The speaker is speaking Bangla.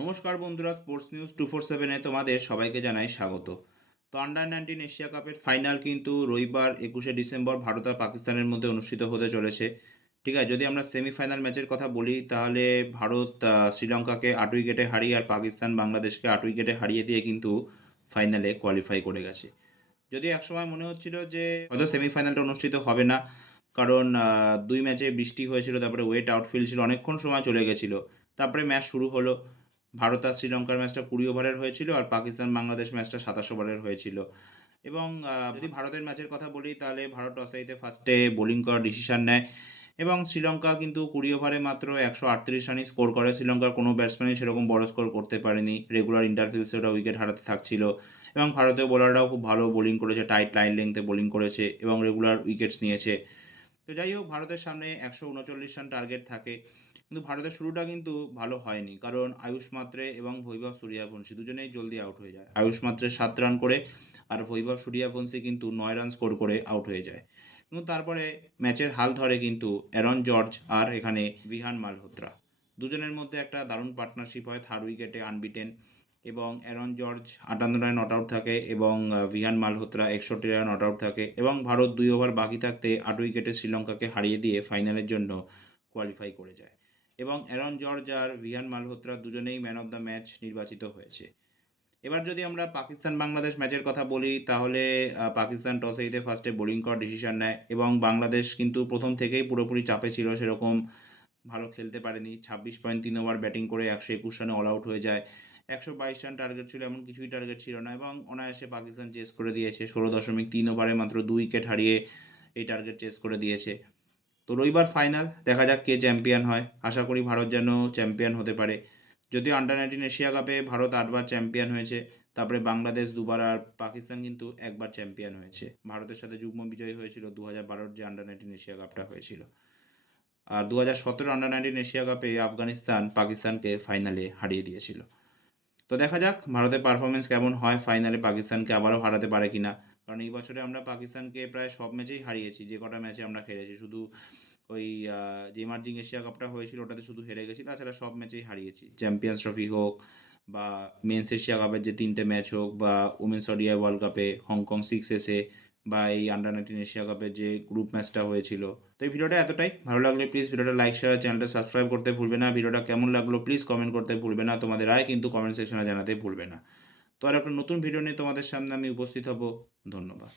নমস্কার বন্ধুরা, স্পোর্টস নিউজ 247-এ তোমাদের সবাইকে জানাই স্বাগত। তো আন্ডার 19 এশিয়া কাপের ফাইনাল কিন্তু রবিবার 21শে ডিসেম্বর ভারত আর পাকিস্তানের মধ্যে অনুষ্ঠিত হতে চলেছে। ঠিক আছে, যদি আমরা সেমিফাইনাল ম্যাচের কথা বলি তাহলে ভারত শ্রীলঙ্কাকে 8 উইকেটে হারিয়ে আর পাকিস্তান বাংলাদেশকে 8 উইকেটে হারিয়ে দিয়ে কিন্তু ফাইনালে কোয়ালিফাই করে গেছে। যদিও একসময় মনে হচ্ছিল যে হয়তো সেমিফাইনালটা অনুষ্ঠিত হবে না, কারণ দুই ম্যাচে বৃষ্টি হয়েছিল, তারপরে ওয়েট আউটফিল্ড ছিল, অনেকক্ষণ সময় চলে গেছিলো। তারপরে ম্যাচ শুরু হলো। ভারত আর শ্রীলঙ্কার ম্যাচটা 20 ওভারের হয়েছিল আর পাকিস্তান বাংলাদেশ ম্যাচটা 27 ওভারের হয়েছিল। এবং যদি ভারতের ম্যাচের কথা বলি তাহলে ভারত টসে জিতে ফার্স্টে বোলিং করার ডিসিশন নেয় এবং শ্রীলঙ্কা কিন্তু 20 ওভারে মাত্র 138 রানই স্কোর করে। শ্রীলঙ্কার কোনো ব্যাটসম্যানই সেরকম বড় স্কোর করতে পারেনি। রেগুলার ইন্টারভেলসে ওরা উইকেট হারাতে থাকছিল এবং ভারতীয় বোলাররাও খুব ভালো বোলিং করেছে, টাইট লাইন লেংথে বোলিং করেছে এবং রেগুলার উইকেটস নিয়েছে। তো যাই হোক, ভারতের সামনে 139 রান টার্গেট থাকে, কিন্তু ভারতের শুরুটা কিন্তু ভালো হয়নি, কারণ আয়ুষ মাত্রে এবং বৈভব সূর্যবংশী দুজনেই জলদি আউট হয়ে যায়। আয়ুষ মাত্রে 7 রান করে আর বৈভব সূর্যবংশী কিন্তু 9 রান স্কোর করে আউট হয়ে যায়। কিন্তু তারপরে ম্যাচের হাল ধরে কিন্তু অ্যারন জর্জ আর এখানে বিহান মালহোত্রা, দুজনের মধ্যে একটা দারুণ পার্টনারশিপ হয়। থার্ড উইকেটে আনবিটেন এবং অ্যারন জর্জ 58 রানে নট আউট থাকে এবং ভিহান মালহোত্রা 61 রানে নট আউট থাকে এবং ভারত 2 ওভার বাকি থাকতে 8 উইকেটে শ্রীলঙ্কাকে হারিয়ে দিয়ে ফাইনালের জন্য কোয়ালিফাই করে যায় এবং অ্যারন জর্জ আর ভিহান মালহোত্রা দুজনেই ম্যান অফ দ্য ম্যাচ নির্বাচিত হয়েছে। এবার যদি আমরা পাকিস্তান বাংলাদেশ ম্যাচের কথা বলি তাহলে পাকিস্তান টসে জিতে ফার্স্টে বোলিং করার ডিসিশন নেয় এবং বাংলাদেশ কিন্তু প্রথম থেকেই পুরোপুরি চাপে ছিল, সেরকম ভালো খেলতে পারেনি। 26.3 ওভার ব্যাটিং করে 121 রানে অল আউট হয়ে যায়। 122 রান টার্গেট ছিল, এমন কিছুই টার্গেট ছিল না এবং অনায়াসে পাকিস্তান চেস করে দিয়েছে। 16.3 ওভারে মাত্র 2 উইকেট হারিয়ে এই টার্গেট চেস করে দিয়েছে। তো রবিবার ফাইনাল, দেখা যাক কে চ্যাম্পিয়ন হয়। আশা করি ভারত যেন চ্যাম্পিয়ন হতে পারে। যদিও আন্ডার 19 এশিয়া কাপে ভারত 8বার চ্যাম্পিয়ন হয়েছে, তারপরে বাংলাদেশ 2বার আর পাকিস্তান কিন্তু একবার চ্যাম্পিয়ন হয়েছে। ভারতের সাথে যুগ্ম বিজয়ী হয়েছিল 2012-র যে আন্ডার 19 এশিয়া কাপটা হয়েছিল। আর 2017 আন্ডার 19 এশিয়া কাপে আফগানিস্তান পাকিস্তানকে ফাইনালে হারিয়ে দিয়েছিল। তো দেখা যাক ভারতের পারফরমেন্স কেমন হয়, ফাইনালে পাকিস্তানকে আবারও হারাতে পারে কিনা। কারণ এই বছরে আমরা পাকিস্তানকে প্রায় সব ম্যাচেই হারিয়েছি, যে কটা ম্যাচে আমরা খেলেছি। শুধু ওই যে ইমার্জিং এশিয়া কাপটা হয়েছিল ওটাতে শুধু হেরে গেছি, তাছাড়া সব ম্যাচেই হারিয়েছি। চ্যাম্পিয়ন্স ট্রফি হোক বা মেন্স এশিয়া কাপের যে 3টে ম্যাচ হোক বা উমেন্স ওডিআই ওয়ার্ল্ড কাপে হংকং 6 বা এই আন্ডার 19 এশিয়া কাপের যে গ্রুপ ম্যাচটা হয়েছিল। তো এই ভিডিওটা এতটাই। ভালো লাগলে প্লিজ ভিডিওটা লাইক শেয়ার আর চ্যানেলটা সাবস্ক্রাইব করতে ভুলবে না। ভিডিওটা কেমন লাগলো প্লিজ কমেন্ট করতে ভুলবে না। তোমাদের রায় কিন্তু কমেন্ট সেকশনে জানাতে ভুলবে না। তো আর একটা নতুন ভিডিও নিয়ে তোমাদের সামনে আমি উপস্থিত হব। ধন্যবাদ।